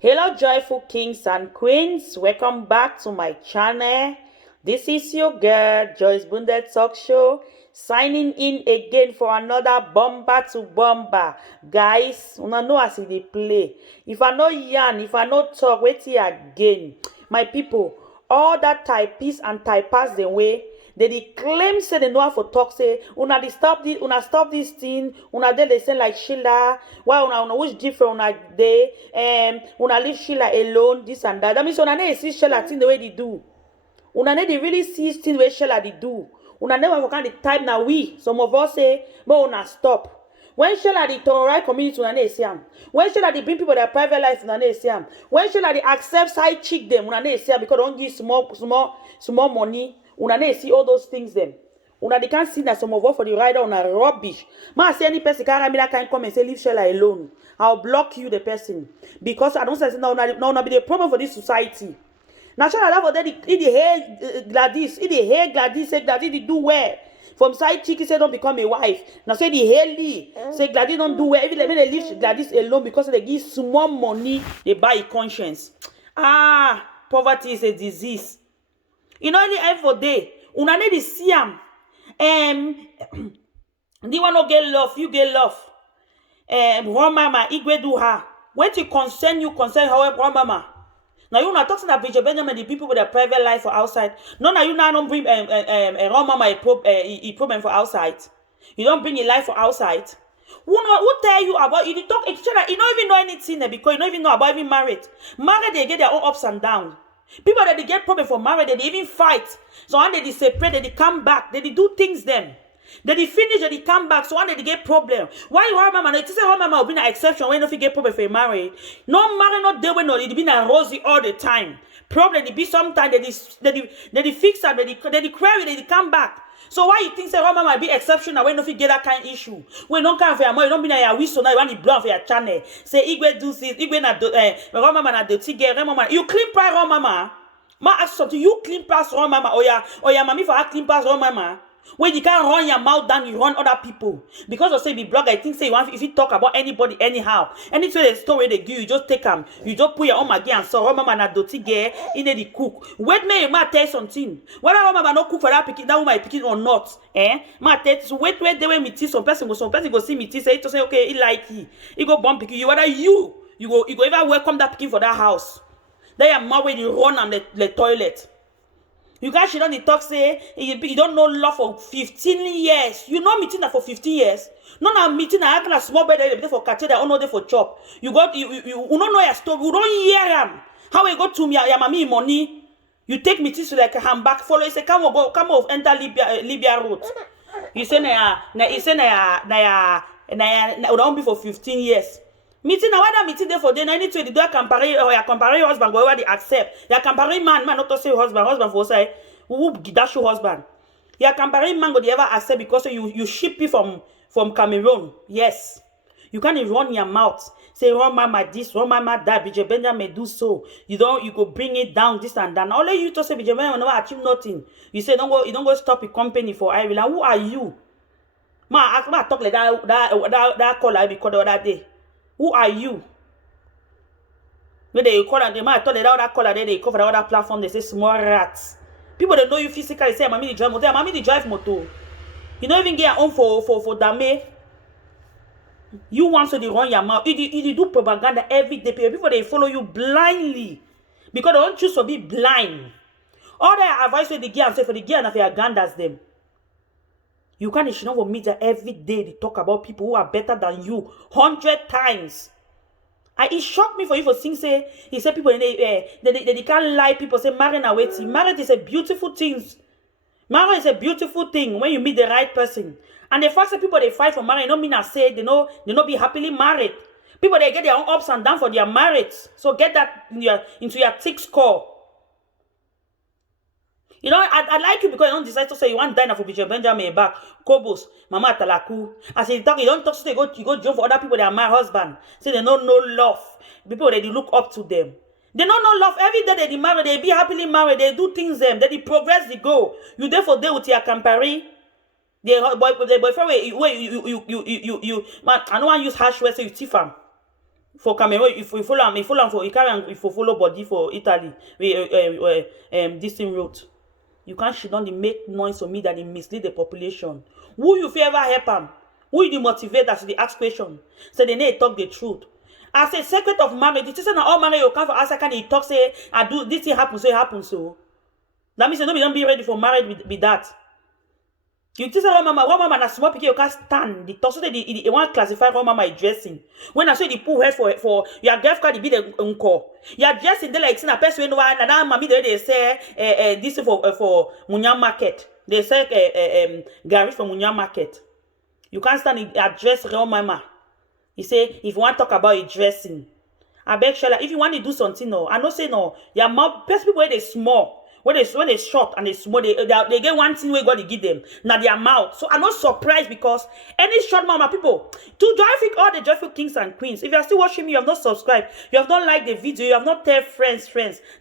Hello, joyful kings and queens. Welcome back to my channel. This is your girl, Joyce Bunde Talk Show, signing in again for another bomber to bomber. Guys, una know as they play. If I no yarn, if I no talk, wait here again. My people, all that typists and typers the way. They claim say they know how to talk say stop this thing una they say like Sheila why una which different una dey una leave Sheila alone this and that means una need see Sheila thing the way they do una need they really see thing way Sheila they do una never for kind the type now we some of us say but una stop. When Sheila the terrorize community, una need see am. When Sheila the bring people their private life, una need see am. When Sheila the accept side chick them, una need see am because don't give small money. Una need see all those things them. Una they can't see that some of us for the rider on a rubbish. Ma say any person can't me that can come and say leave Sheila alone. I'll block you the person because I don't say now be the problem for this society. Now Sheila that for that he hate Gladys, he hate Gladys, say Gladys they do well. From side chick, say don't become a wife. Now say the Haley, say Gladys don't do well. Even they leave Gladys alone because they give small money, they buy a conscience. Poverty is a disease. You know, any every day, una need to see am. The one no get love, you get love. One mama, Igwe do her. When to concern you, concern her, one mama. Now you not talking about Bridget Benjamin, the people with their private life for outside. No, now you now don't bring wrong mama a problem for outside. You don't bring a life for outside. Who tell you about you talk you don't even know anything because you don't even know about even married. Married they get their own ups and downs. People that they get problem for marriage, they even fight. So when they separate, they come back, they do things them. They finish, they come back, so when they get problem. Why you mama? It is a mama will be an exception when if you get problem for a marriage. No marriage, not there when it be a rosy all the time. Problem they be sometimes they fix and they cry, they come back. So why you think say mama might be exceptional when if you get that kind of issue? When don't come for your mom, you don't be na your whistle now you want to blow for your channel. Say Igwe do this, Igwe na do mama na do tige, mama. You clean price mama. Ma ask something, you clean pass wrong mama or your mommy for clean pass wrong mama. When you can't run your mouth down, you run other people. Because of say be blogger, I think say if you talk about anybody anyhow, anything the story they give, you just take them. You just put your own again and so mama na doti girl in the cook. Wait me, ma tell something. Whether mama no cook for that picking, that woman picking or not, Ma tell so wait they when me tea some person go see me tea say to say okay, he like he go bump picking you. Whether you go ever welcome that picking for that house. They are mad when you run on the toilet. You guys should not talk say you don't know love for 15 years. You know meeting that for 15 years. No now meeting I act like small bed there for catch that only for chop. You don't know your story. You don't hear them. How we go to me your mommy money. You take me to like a handbag follow. You say come on enter Libya route. You say don't be for 15 years. Meeting now whether meeting there for day 92 they do a compare or you compare your husband go over they accept. You compare man not to say husband for say who dash your husband. You compare man go they ever accept because you ship it from Cameroon. Yes. You can't run your mouth. Say run mama this, run mama that, Bridget Benjamin do so. You go bring it down this and that. Only you to say Bridget Benjamin never achieve nothing. You say you don't go stop a company for Ireland. Who are you? Ma talk like that call I be called the other day. Who are you? When they call and they might thought that caller they cover the other platform, they say small rats. People that know you physically say, Mommy, the drive motor. Mommy, the drive motor. You don't even get home for dame. You want to run your mouth. You do propaganda every day. People they follow you blindly. Because they don't choose to be blind. All their advice with the gear and say for the gear and for your ganders them. You can't show for media every day they talk about people who are better than you 100 times. It shocked me for you for saying say he said people they can't lie. People say marrying away. Marriage is a beautiful thing. Marriage is a beautiful thing when you meet the right person. And the first people they fight for marriage don't mean I say they not be happily married. People they get their own ups and downs for their marriage. So get that into your thick skull. You know, I like you because you don't decide to say you want dine for Bridget Benjamin back. Kobos, Mama Talaku. As you talk, you don't talk to say you go jump for other people that are my husband. Say they don't know love. People they look up to them. They don't know love. Every day they marry, they be happily married, they do things them, they progress, they go. You therefore deal with your compare. The boyfriend where you man, I don't want to use harsh words so you thief am. For Cameroon, if you follow him, for you carry am, if you follow body for Italy, this thing route. You can't shit on the make noise for me that they mislead the population. Who you fit ever help am? Who you motivate that they ask question? So they need to talk the truth. As a secret of marriage, it isn't all marriage you come for outside can he talk say I do this thing happen so it happens so. That means you don't be ready for marriage with that. You tell one mama na small pikin you can't stand. The talk so they want classify one mama dressing. When I say the pull head for your girlfriend be the uncle. Your dressing they like see a person when and that mommy they say this for Munyam market. They say Gary for Munyam market. You can't stand address real mama. You say if you want to talk about your dressing, I beg Shala, if you want to do something no, I no say no. Your mouth best people where they small. When they short and they small, they get one thing where God give them. Now their mouth. So I'm not surprised because any short mama people to joyful all the joyful kings and queens. If you are still watching me, you have not subscribed, you have not liked the video, you have not tell friends.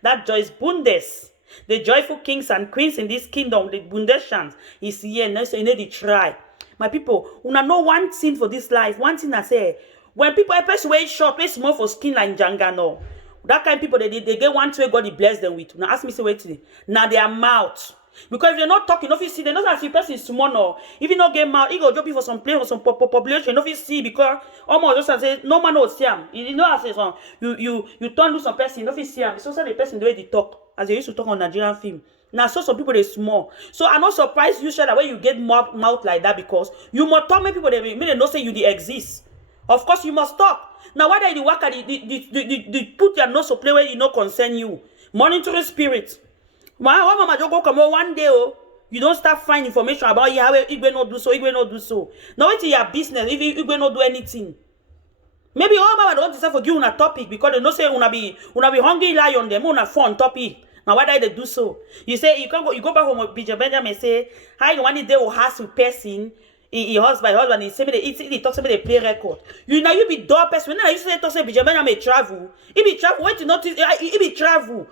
That Joyce Bundes, the joyful kings and queens in this kingdom, the Bundesians is here. Now so you need to try. My people, una know one thing for this life. One thing I say, when people a person way short, way small for skin like Janga no. That kind of people, they get one way God bless them with. Now ask me say wait today. Now their mouth. Because if they're not talking, if you see, they know that the person is small no. If you not get mouth, you go drop you for some place or some population. If you see, because almost just say no man knows see him. You know I say so. You turn loose some person, if you see him, it's also the person the way they talk, as they used to talk on Nigerian film. Now so some people they small. So I'm not surprised you share that when you get mouth like that because you must talk many people they not say you they exist. Of course you must talk. Now whether the worker they put your nose to play where you no concern you. Monitoring spirit. One mama just go come one day you don't start finding information about how you not do so. Now it's your business if you not do anything. Maybe all mama don't decide for give una topic because they don't say una be hungry lie on them una fun topic. Now why they do so? You say you go back home with Bishop Benjamin and say how you want it they will ask with person. He husband, he say me he talks about the play record. You know you be door person. When I used to talk say Bishop Benjamin travel. He be travel. Wait to notice he be travel.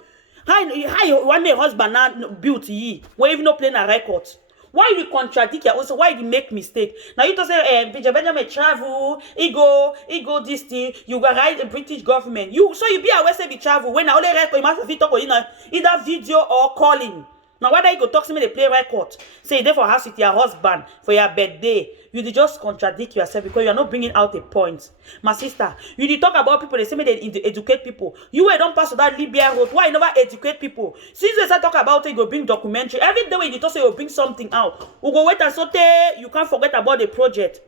How one day husband now built ye. Why even not playing a record? Why you contradict your also? Why you make mistake? Now you to say Bishop Benjamin travel. He go this thing. You go write the British government. You be aware say be travel. When I only record you must have talk with either video or calling. Now whether you go talk to me they play record, say they for house with your husband for your birthday, you did just contradict yourself because you are not bringing out a point. My sister, you did talk about people, they say me they educate people. You don't pass to that Libya road. Why you never educate people? Since they start talk about it, you go bring documentary. Every day when you talk say you bring something out. You go wait and so you can't forget about the project.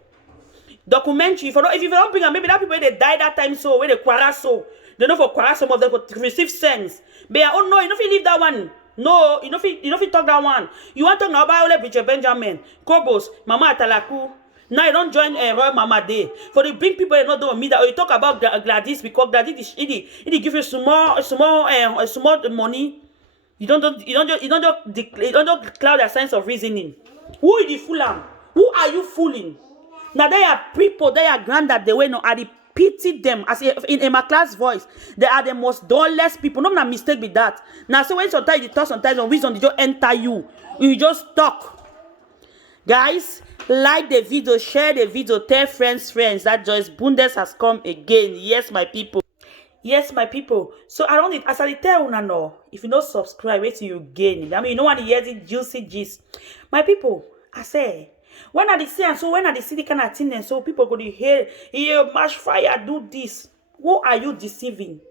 Documentary, if you don't bring them, maybe that people they die that time so when they quarrel so. They know for quarrel some of them could receive sense. But oh no, you don't leave that one. No, you know if you talk that one. You want to talk now about all Bishop Benjamin, Kobos, Mama Atalaku. Now you don't join Royal Mama Day. For the big people, you not don't meet that. Or you talk about Gladys because Gladys it give you small money. You don't cloud a sense of reasoning. Who is the fooler? Who are you fooling? Now they are people, they are granddad, they way no are the pity them as in Emma Class voice. They are the most dullest people. No mistake with that. Now so when sometimes you talk sometimes on wisdom they just enter you. You just talk. Guys, like the video, share the video, tell friends that Joyce Bundes has come again. Yes, my people. Yes, my people. So I don't need as I tell una no. If you don't subscribe, wait till you gain. I mean you know what hear the juicy gist. My people, I say when I see and so when I see the kind of thing and so people go to hear match fire do this. Who are you deceiving?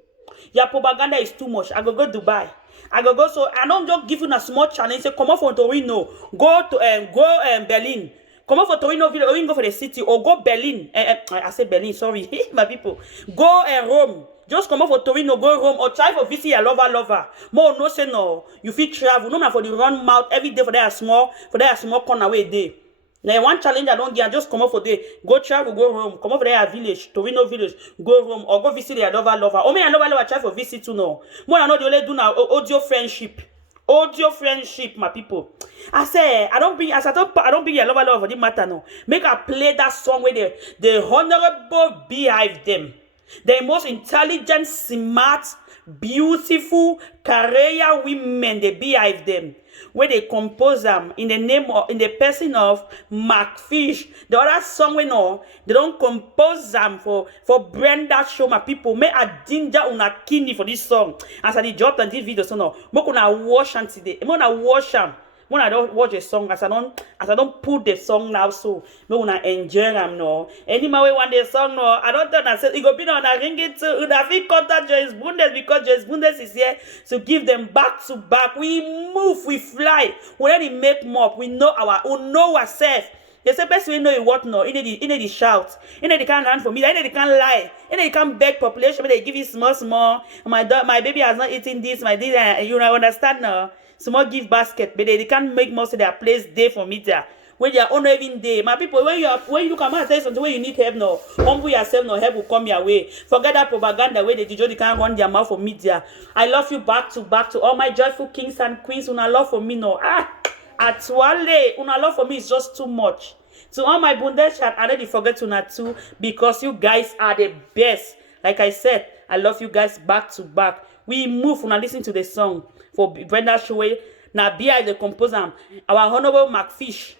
Your propaganda is too much. I go Dubai. I go so I don't just give you a small challenge. Say come on from Torino, go to Berlin. Come on for Torino, or even go for the city, or go Berlin. I say Berlin, sorry, my people. Go Rome. Just come on for Torino, go Rome, or try for visit your lover. More no say no. You feel travel. No man for the run mouth every day for that small corner way day. Now one challenge I don't get, I just come up for day. Go travel, go home. Come up for their village, Torino village, go home, or go visit their lover. Oh me and lover try for visit to know. More I know they only do now audio friendship. Audio friendship, my people. I say I don't bring your lover for this matter no. Make her play that song where the honorable beehive them. The most intelligent, smart, beautiful, career women, they beehive them. Where they compose them in the person of Macfish. The other song we know, they don't compose them for Brenda Show my people. May a ginger una kidney for this song. As I did drop on this video, so no, mo gonna wash them today. I'm gonna wash them. When I don't watch a song, as I don't put the song now, so no when I enjoy them no. Any my way want the song no, I don't turn and say it go be on a ring it to I feel contact Joyce Bundes because Joyce Bundes is here to give them back to back. We move, we fly, we already make more. We know ourselves. They say person we know you what no, in the shout, in the can't run for me, in the can't lie, in the can't beg population, but they give you small. My baby has not eaten this, my this, you know understand no. Small gift basket, but they can't make most of their place day for media. When they are on even day, my people, when you come out tell something where you need help no, humble yourself no help will come your way. Forget that propaganda where they can't run their mouth for media. I love you back to all my joyful kings and queens. Una love for me no. Atwale, una love for me is just too much. To all my Bundes chat, I already forget una too because you guys are the best. Like I said, I love you guys back to back. We move when I listen to the song for Brenda Show. Now, Bia is the composer. Our honorable Macfish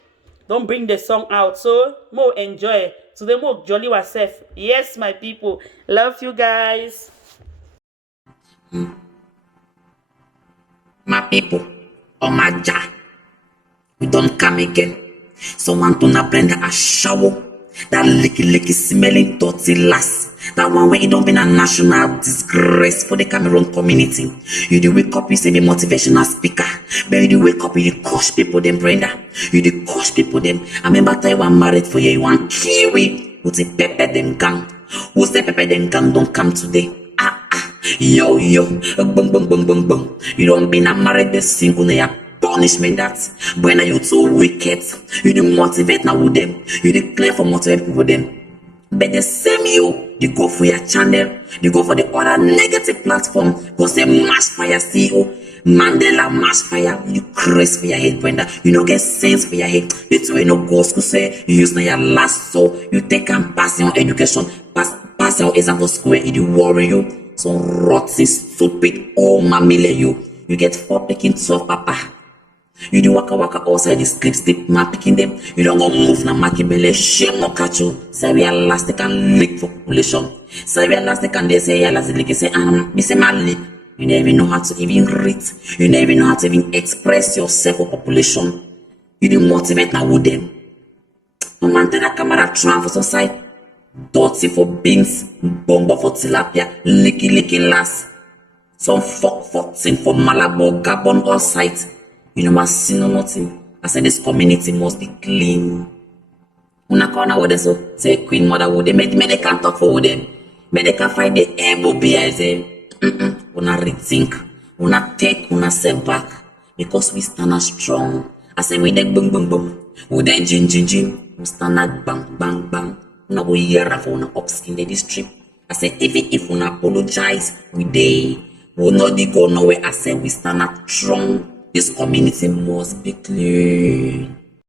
don't bring the song out. So, more enjoy. Today, more jolly yourself. Yes, my people. Love you guys. My people, oh my jah, we don't come again. Someone to na Brenda a shower. That licky smelling dirty lass. That one where you don't been a national disgrace for the Cameroon community. You do wake up, you say be motivational speaker. But you do wake up, you coach people them, Brenda. You do coach people them. I remember Taiwan married for you, you want Kiwi. Who say pepper them gang? Who say pepper them gang don't come today? Yo, boom. You don't been a married the single name. Punishment that when you too wicked, you do motivate now with them, you declare for motivate people with them. But the same you go for your channel, you go for the other negative platform, go say mass fire CEO, Mandela mass fire, you crazy for your head, Brenda. You don't get sense for your head. It's why no go school say you use your last so you take and pass your education, pass your example school, it will worry you. So rotten, stupid, oh mamile you get 4 picking 12 papa. You do waka outside the stick, ma picking them. You don't go move na makibele, shame no catch you. Say we are last they can lick for population. Say we are last they can they say last they say me say my lip. You never know how to even read. You never know how to even express yourself for population. You do motivate now with them. No man tell that camera trying for society. Dirty for beans, bomba for tilapia, licky last. Some fuck 14 for Malabo, Gabon all sites. You know, must see no nothing. I said this community must be clean. Una corner with them so say Queen Mother would they make they can't talk for them. But they can find the elbow behind them. Una rethink. Una take una step back. Because we stand as strong. I say we then boom. We then jin. We stand at bang. Una we hear of una upskin the district. I say even if una apologize, we day. We not go nowhere. I say we stand at strong. This community must be clean.